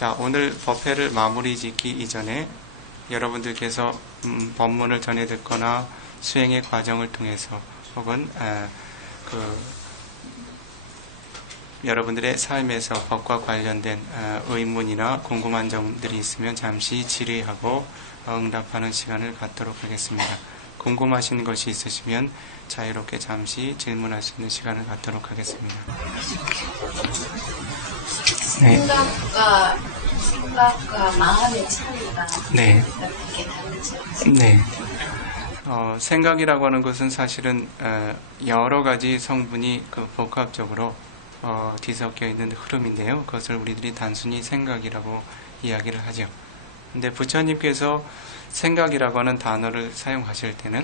자, 오늘 법회를 마무리 짓기 이전에 여러분들께서 법문을 전해 듣거나 수행의 과정을 통해서 혹은 여러분들의 삶에서 법과 관련된 의문이나 궁금한 점들이 있으면 잠시 질의하고 응답하는 시간을 갖도록 하겠습니다. 궁금하신 것이 있으시면 자유롭게 잠시 질문할 수 있는 시간을 갖도록 하겠습니다. 네. 생각과 마음의 차이가 네. 어떻게 다른지. 네. 생각이라고 하는 것은 사실은 여러 가지 성분이 복합적으로 뒤섞여 있는 흐름인데요. 그것을 우리들이 단순히 생각이라고 이야기를 하죠. 근데 부처님께서 생각이라고 하는 단어를 사용하실 때는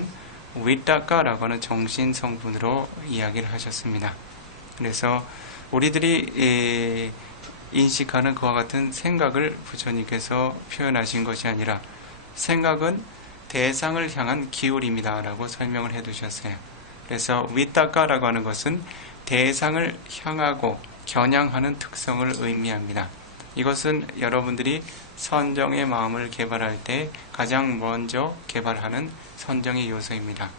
위따까라고 하는 정신 성분으로 이야기를 하셨습니다. 그래서 우리들이 인식하는 그와 같은 생각을 부처님께서 표현하신 것이 아니라 생각은 대상을 향한 기울임이다 라고 설명을 해 두셨어요. 그래서 위따까라고 하는 것은 대상을 향하고 겨냥하는 특성을 의미합니다. 이것은 여러분들이 선정의 마음을 개발할 때 가장 먼저 개발하는 선정의 요소입니다.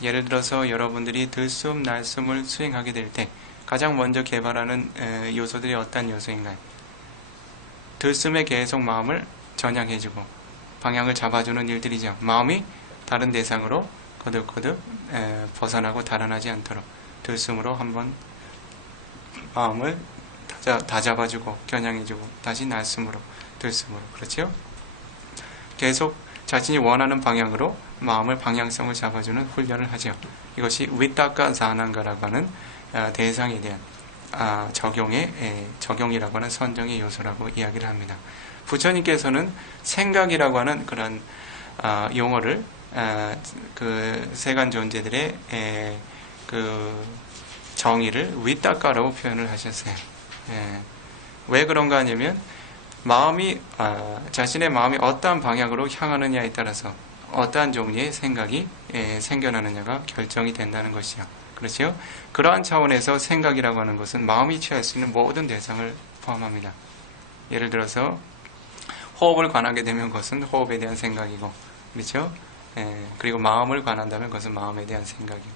예를 들어서 여러분들이 들숨, 날숨을 수행하게 될 때 가장 먼저 개발하는 요소들이 어떤 요소인가요? 들숨에 계속 마음을 전향해주고 방향을 잡아주는 일들이죠. 마음이 다른 대상으로 거듭거듭 벗어나고 달아나지 않도록 들숨으로 한번 마음을 다잡아주고 겨냥해주고 다시 날숨으로 들숨으로, 그렇죠? 계속 자신이 원하는 방향으로 마음을 방향성을 잡아주는 훈련을 하죠. 이것이 위따까 사난가라고 하는 대상에 대한 적용이라고 하는 선정의 요소라고 이야기를 합니다. 부처님께서는 생각이라고 하는 그런 용어를 그 세간 존재들의 그 정의를 위따까라고 표현을 하셨어요. 왜 그런가 하냐면 자신의 마음이 어떠한 방향으로 향하느냐에 따라서 어떠한 종류의 생각이 생겨나느냐가 결정이 된다는 것이요. 그렇죠? 그러한 차원에서 생각이라고 하는 것은 마음이 취할 수 있는 모든 대상을 포함합니다. 예를 들어서 호흡을 관하게 되면 그것은 호흡에 대한 생각이고, 그렇죠? 그리고 마음을 관한다면 그것은 마음에 대한 생각이고,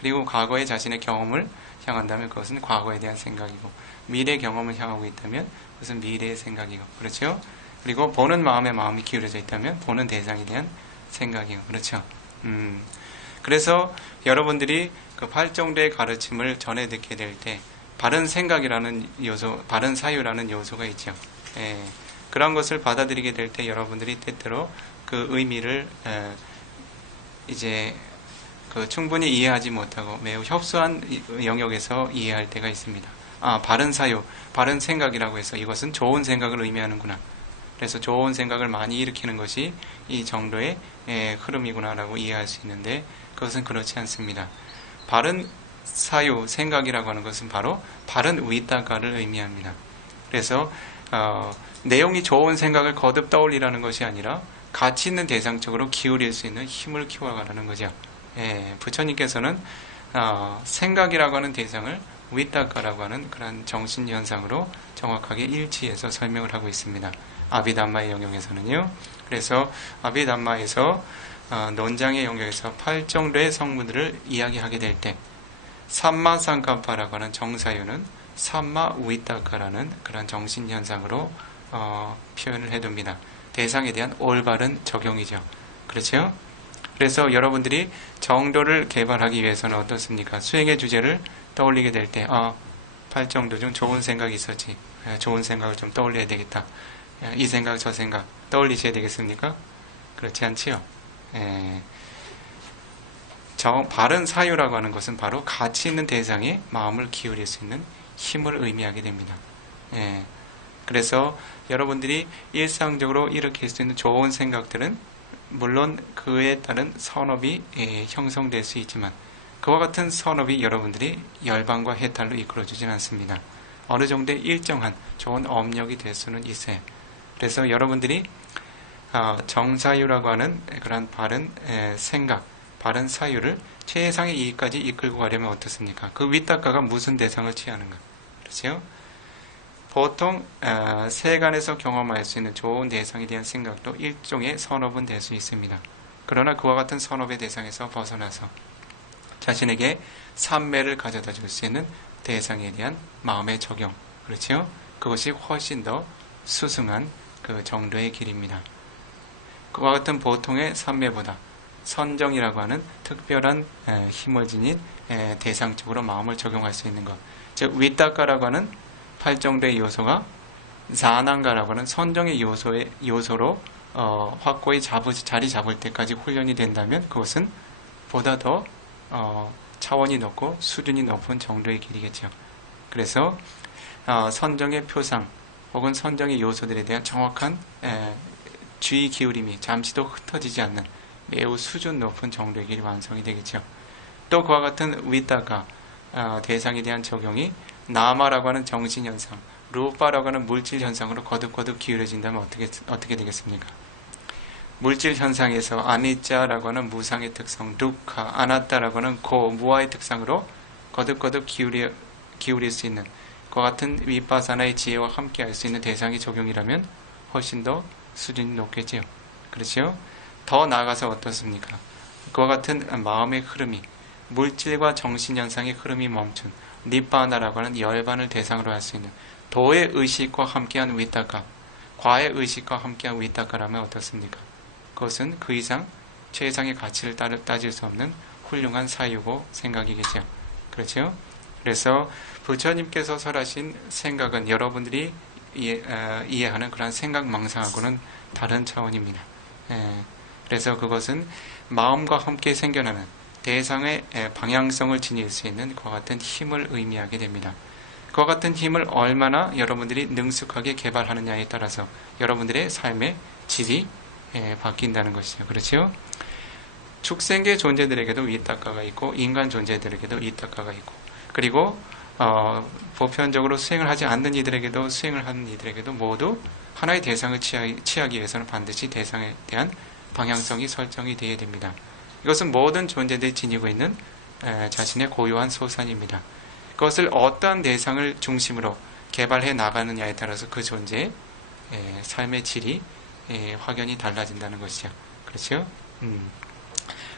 그리고 과거의 자신의 경험을 향한다면 그것은 과거에 대한 생각이고, 미래 경험을 향하고 있다면 그것은 미래의 생각이고, 그렇죠? 그리고 보는 마음에 마음이 기울여져 있다면 보는 대상에 대한 생각이고, 그렇죠? 그래서 여러분들이 그 팔정도의 가르침을 전해 듣게 될 때 바른 생각이라는 요소, 바른 사유라는 요소가 있죠. 그런 것을 받아들이게 될 때 여러분들이 때때로 그 의미를 이제 충분히 이해하지 못하고 매우 협소한 영역에서 이해할 때가 있습니다. 바른 사유, 바른 생각이라고 해서 이것은 좋은 생각을 의미하는구나. 그래서 좋은 생각을 많이 일으키는 것이 이 정도의 흐름이구나라고 이해할 수 있는데 그것은 그렇지 않습니다. 바른 사유, 생각이라고 하는 것은 바로 바른 위따가를 의미합니다. 그래서 내용이 좋은 생각을 거듭 떠올리라는 것이 아니라 가치 있는 대상 쪽으로 기울일 수 있는 힘을 키워가라는 거죠. 부처님께서는 생각이라고 하는 대상을 위따가라고 하는 그런 정신현상으로 정확하게 일치해서 설명을 하고 있습니다. 아비담마의 영역에서는요. 그래서 아비담마에서 논장의 영역에서 8정도의 성분들을 이야기하게 될 때 삼마상간파라고 하는 정사유는 삼마 위따가라는 그런 정신현상으로 표현을 해둡니다. 대상에 대한 올바른 적용이죠. 그렇죠? 그래서 여러분들이 정도를 개발하기 위해서는 어떻습니까? 수행의 주제를 떠올리게 될 때 8정도 중 좋은 생각이 있었지. 좋은 생각을 좀 떠올려야 되겠다. 이 생각 저 생각 떠올리셔야 되겠습니까? 그렇지 않지요? 바른 사유라고 하는 것은 바로 가치 있는 대상에 마음을 기울일 수 있는 힘을 의미하게 됩니다. 그래서 여러분들이 일상적으로 일으킬 수 있는 좋은 생각들은 물론 그에 따른 선업이 형성될 수 있지만 그와 같은 선업이 여러분들이 열방과 해탈로 이끌어주지는 않습니다. 어느 정도의 일정한 좋은 업력이 될 수는 있어요. 그래서 여러분들이 정사유라고 하는 그런 바른 생각, 바른 사유를 최상의 이익까지 이끌고 가려면 어떻습니까? 그 위따가가 무슨 대상을 취하는가? 그렇죠? 보통 세간에서 경험할 수 있는 좋은 대상에 대한 생각도 일종의 선업은 될 수 있습니다. 그러나 그와 같은 선업의 대상에서 벗어나서 자신에게 삼매를 가져다 줄 수 있는 대상에 대한 마음의 적용, 그렇죠? 그것이 훨씬 더 수승한 그 정도의 길입니다. 그와 같은 보통의 삼매보다 선정이라고 하는 특별한 힘을 지닌 대상 쪽으로 마음을 적용할 수 있는 것, 즉 위따까라고 하는 8정도의 요소가 사난가라고 하는 선정의 요소로 확고히 자리 잡을 때까지 훈련이 된다면 그것은 보다 더 차원이 높고 수준이 높은 정도의 길이겠죠. 그래서 선정의 표상 혹은 선정의 요소들에 대한 정확한 주의 기울임이 잠시도 흩어지지 않는 매우 수준 높은 정도의 길이 완성이 되겠죠. 또 그와 같은 위따가 대상에 대한 적용이 나마라고 하는 정신현상, 루파라고 하는 물질현상으로 거듭거듭 기울여진다면 어떻게 되겠습니까? 물질현상에서 아니짜라고 하는 무상의 특성, 두카, 아나타라고 하는 무아의 특성으로 거듭거듭 기울일 수 있는 그와 같은 위파사나의 지혜와 함께 할 수 있는 대상의 적용이라면 훨씬 더 수준이 높겠지요. 그렇죠? 더 나아가서 어떻습니까? 그와 같은 마음의 흐름이 물질과 정신현상의 흐름이 멈춘 니빠나라고 하는 열반을 대상으로 할 수 있는 도의 의식과 함께한 위따까, 과의 의식과 함께한 위따까라면 어떻습니까? 그것은 그 이상 최상의 가치를 따질 수 없는 훌륭한 사유고 생각이겠죠. 그렇죠? 그래서 부처님께서 설하신 생각은 여러분들이 이해하는 그런 생각망상하고는 다른 차원입니다. 그래서 그것은 마음과 함께 생겨나는 대상의 방향성을 지닐 수 있는 그와 같은 힘을 의미하게 됩니다. 그와 같은 힘을 얼마나 여러분들이 능숙하게 개발하느냐에 따라서 여러분들의 삶의 질이 바뀐다는 것이죠. 그렇죠? 축생계 존재들에게도 위따까가 있고 인간 존재들에게도 위따까가 있고 그리고 보편적으로 수행을 하지 않는 이들에게도 수행을 하는 이들에게도 모두 하나의 대상을 취하기 위해서는 반드시 대상에 대한 방향성이 설정이 되어야 됩니다. 이것은 모든 존재들이 지니고 있는 자신의 고유한 소산입니다. 그것을 어떠한 대상을 중심으로 개발해 나가느냐에 따라서 그 존재의 삶의 질이 확연히 달라진다는 것이죠. 그렇죠?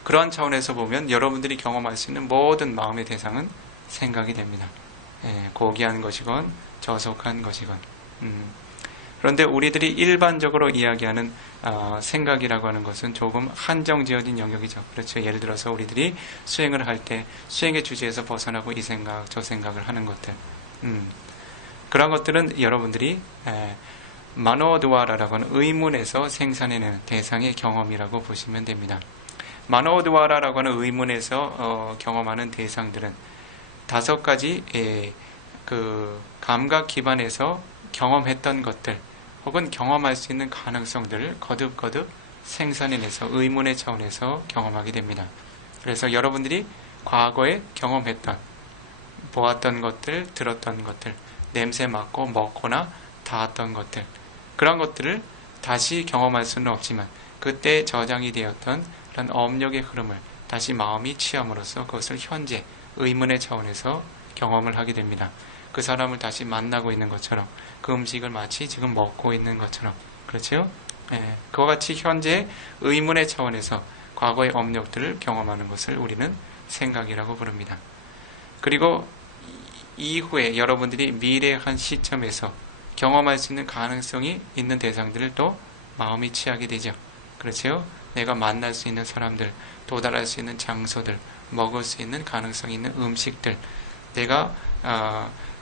그러한 차원에서 보면 여러분들이 경험할 수 있는 모든 마음의 대상은 생각이 됩니다. 고귀한 것이건 저속한 것이건. 그런데 우리들이 일반적으로 이야기하는 생각이라고 하는 것은 조금 한정지어진 영역이죠. 그렇죠. 예를 들어서 우리들이 수행을 할 때 수행의 주제에서 벗어나고 이 생각, 저 생각을 하는 것들. 그런 것들은 여러분들이 마노드와라라고 하는 의문에서 생산해내는 대상의 경험이라고 보시면 됩니다. 마노드와라라고 하는 의문에서 경험하는 대상들은 5가지 그 감각 기반에서 경험했던 것들 혹은 경험할 수 있는 가능성들을 거듭거듭 생산해내서 의문의 차원에서 경험하게 됩니다. 그래서 여러분들이 과거에 경험했던 보았던 것들, 들었던 것들, 냄새 맡고 먹거나 닿았던 것들 그런 것들을 다시 경험할 수는 없지만 그때 저장이 되었던 그런 업력의 흐름을 다시 마음이 취함으로써 그것을 현재 의문의 차원에서 경험을 하게 됩니다. 그 사람을 다시 만나고 있는 것처럼 그 음식을 마치 지금 먹고 있는 것처럼 그렇죠? 그와 같이 현재 의문의 차원에서 과거의 업력들을 경험하는 것을 우리는 생각이라고 부릅니다. 그리고 이후에 여러분들이 미래의 한 시점에서 경험할 수 있는 가능성이 있는 대상들을 또 마음이 취하게 되죠. 그렇죠? 내가 만날 수 있는 사람들, 도달할 수 있는 장소들, 먹을 수 있는 가능성이 있는 음식들, 내가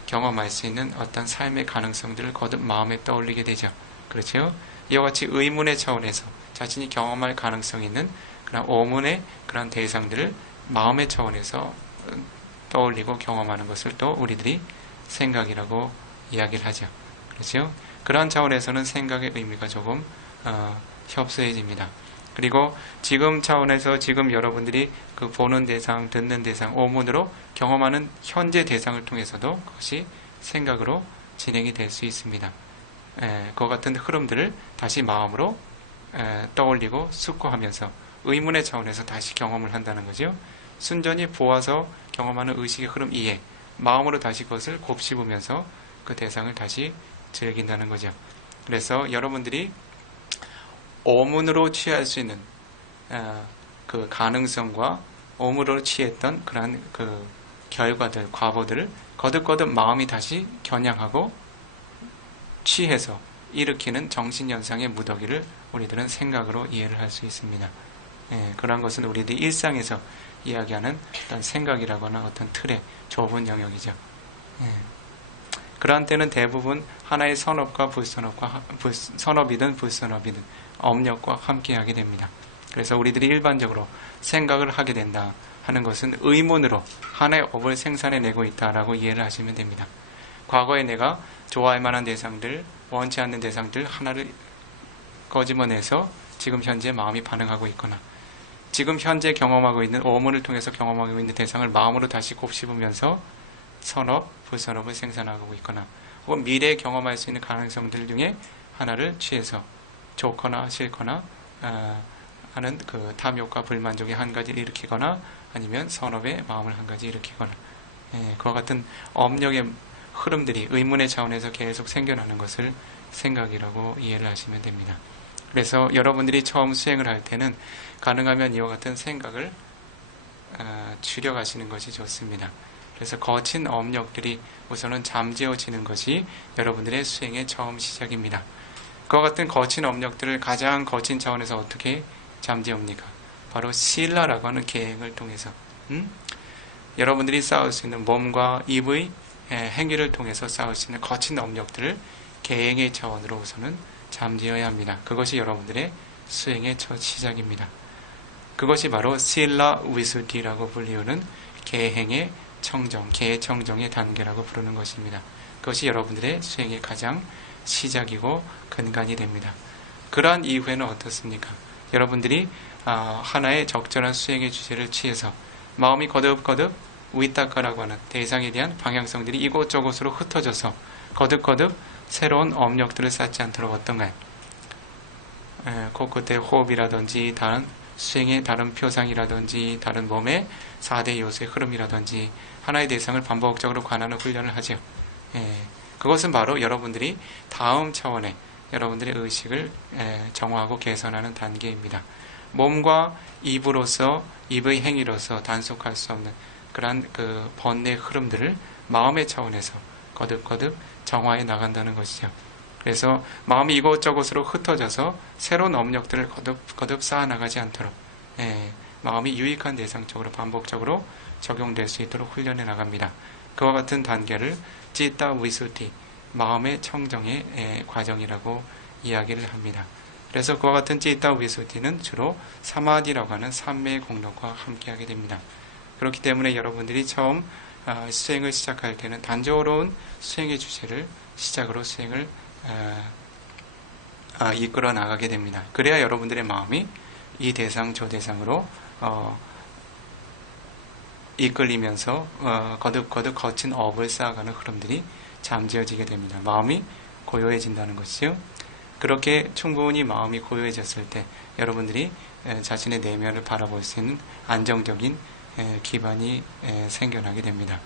경험할 수 있는 어떤 삶의 가능성들을 거듭 마음에 떠올리게 되죠. 그렇죠? 이와 같이 의문의 차원에서 자신이 경험할 가능성이 있는 그런 오문의 그런 대상들을 마음의 차원에서 떠올리고 경험하는 것을 또 우리들이 생각이라고 이야기를 하죠. 그렇죠? 그러한 차원에서는 생각의 의미가 조금 협소해집니다. 그리고 지금 차원에서 지금 여러분들이 그 보는 대상, 듣는 대상, 오문으로 경험하는 현재 대상을 통해서도 그것이 생각으로 진행이 될 수 있습니다. 그와 같은 흐름들을 다시 마음으로 떠올리고 숙고하면서 의문의 차원에서 다시 경험을 한다는 거죠. 순전히 보아서 경험하는 의식의 흐름 이해, 마음으로 다시 그것을 곱씹으면서 그 대상을 다시 즐긴다는 거죠. 그래서 여러분들이 오문으로 취할 수 있는 그 가능성과 오문으로 취했던 그러한 그 결과들, 과보들을 거듭거듭 마음이 다시 겨냥하고 취해서 일으키는 정신현상의 무더기를 우리들은 생각으로 이해를 할 수 있습니다. 그러한 것은 우리들이 일상에서 이야기하는 어떤 생각이라거나 어떤 틀의 좁은 영역이죠. 그러한 때는 대부분 하나의 선업과 불선업과 선업이든 불선업이든 업력과 함께하게 됩니다. 그래서 우리들이 일반적으로 생각을 하게 된다 하는 것은 의문으로 하나의 업을 생산해내고 있다라고 이해를 하시면 됩니다. 과거에 내가 좋아할 만한 대상들, 원치 않는 대상들 하나를 꺼집어내서 지금 현재 마음이 반응하고 있거나 지금 현재 경험하고 있는 오문을 통해서 경험하고 있는 대상을 마음으로 다시 곱씹으면서 선업, 불선업을 생산하고 있거나 혹은 미래에 경험할 수 있는 가능성들 중에 하나를 취해서 좋거나 싫거나 하는 그 탐욕과 불만족의 한 가지를 일으키거나 아니면 선업의 마음을 한 가지 일으키거나 그와 같은 업력의 흐름들이 의문의 차원에서 계속 생겨나는 것을 생각이라고 이해를 하시면 됩니다. 그래서 여러분들이 처음 수행을 할 때는 가능하면 이와 같은 생각을 줄여가시는 것이 좋습니다. 그래서 거친 업력들이 우선은 잠재워지는 것이 여러분들의 수행의 처음 시작입니다. 그와 같은 거친 업력들을 가장 거친 차원에서 어떻게 잠재웁니까? 바로 실라라고 하는 계행을 통해서 여러분들이 쌓을 수 있는 몸과 입의 행위를 통해서 쌓을 수 있는 거친 업력들을 계행의 차원으로 우선은 잠재워야 합니다. 그것이 여러분들의 수행의 첫 시작입니다. 그것이 바로 실라 위수디라고 불리우는 계행의 청정, 계청정의 단계라고 부르는 것입니다. 그것이 여러분들의 수행의 가장 시작이고 근간이 됩니다. 그러한 이후에는 어떻습니까? 여러분들이 하나의 적절한 수행의 주제를 취해서 마음이 거듭거듭 위타카라고 하는 대상에 대한 방향성들이 이곳저곳으로 흩어져서 거듭거듭 새로운 업력들을 쌓지 않도록 어떤가요? 코끝의 호흡이라든지 다른 수행의 다른 표상이라든지 다른 몸의 4대 요소의 흐름이라든지 하나의 대상을 반복적으로 관하는 훈련을 하죠. 그것은 바로 여러분들이 다음 차원의 여러분들의 의식을 정화하고 개선하는 단계입니다. 몸과 입으로서 입의 행위로서 단속할 수 없는 그러한 그 번뇌의 흐름들을 마음의 차원에서 거듭거듭 정화해 나간다는 것이죠. 그래서 마음이 이곳저곳으로 흩어져서 새로운 업력들을 거듭 쌓아나가지 않도록 마음이 유익한 대상 쪽으로 반복적으로 적용될 수 있도록 훈련해 나갑니다. 그와 같은 단계를 찌따 위수티, 마음의 청정의 과정이라고 이야기를 합니다. 그래서 그와 같은 찌따 위수티는 주로 사마디라고 하는 삼매의 공덕과 함께하게 됩니다. 그렇기 때문에 여러분들이 처음 수행을 시작할 때는 단조로운 수행의 주제를 시작으로 수행을 이끌어 나가게 됩니다. 그래야 여러분들의 마음이 이 대상 저 대상으로 이끌리면서 거듭거듭 거친 업을 쌓아가는 흐름들이 잠재워지게 됩니다. 마음이 고요해진다는 것이죠. 그렇게 충분히 마음이 고요해졌을 때 여러분들이 자신의 내면을 바라볼 수 있는 안정적인 기반이 생겨나게 됩니다.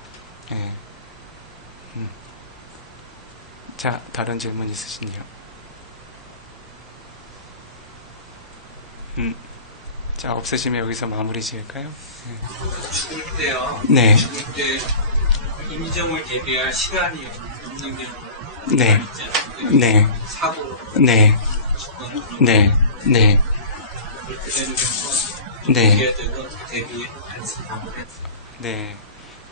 자, 다른 질문 있으신지요? 자, 없으시면 여기서 마무리 지을까요? 죽을 때요. 네. 죽을 때 임정을 대비할 시간이 없는 경우 네. 네. 사고, 네. 죽거나 네. 네. 그렇게 되는 경우 네. 대비해야 되고 대비할 수 있는 네.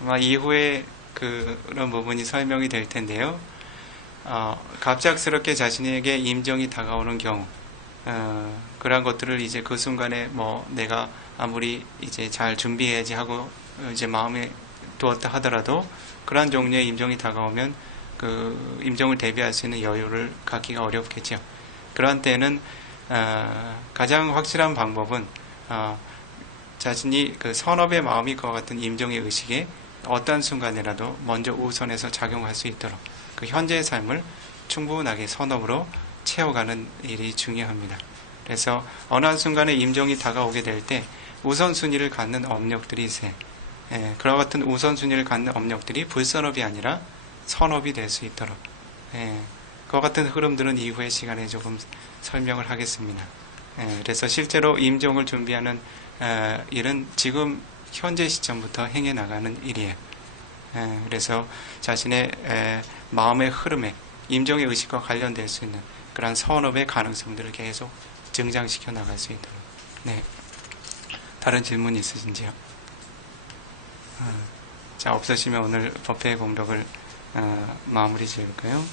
아마 이후에 그런 부분이 설명이 될 텐데요. 갑작스럽게 자신에게 임정이 다가오는 경우, 그러한 것들을 이제 그 순간에 내가 아무리 이제 잘 준비해야지 하고 이제 마음에 두었다 하더라도 그러한 종류의 임정이 다가오면 그 임정을 대비할 수 있는 여유를 갖기가 어렵겠죠. 그러한 때는 가장 확실한 방법은 자신이 그 선업의 마음이 그와 같은 임정의 의식에 어떤 순간이라도 먼저 우선해서 작용할 수 있도록 그 현재의 삶을 충분하게 선업으로 채워가는 일이 중요합니다. 그래서 어느 한순간에 임정이 다가오게 될 때 우선순위를 갖는 업력들이 그와 같은 우선순위를 갖는 업력들이 불선업이 아니라 선업이 될 수 있도록 그와 같은 흐름들은 이후의 시간에 조금 설명을 하겠습니다. 그래서 실제로 임종을 준비하는 일은 지금 현재 시점부터 행해 나가는 일이에요. 그래서 자신의 마음의 흐름에 임종의 의식과 관련될 수 있는 그러한 선업의 가능성들을 계속 증장시켜 나갈 수 있도록. 네. 다른 질문 있으신지요? 자, 없으시면 오늘 법회 공덕을 마무리 지을까요?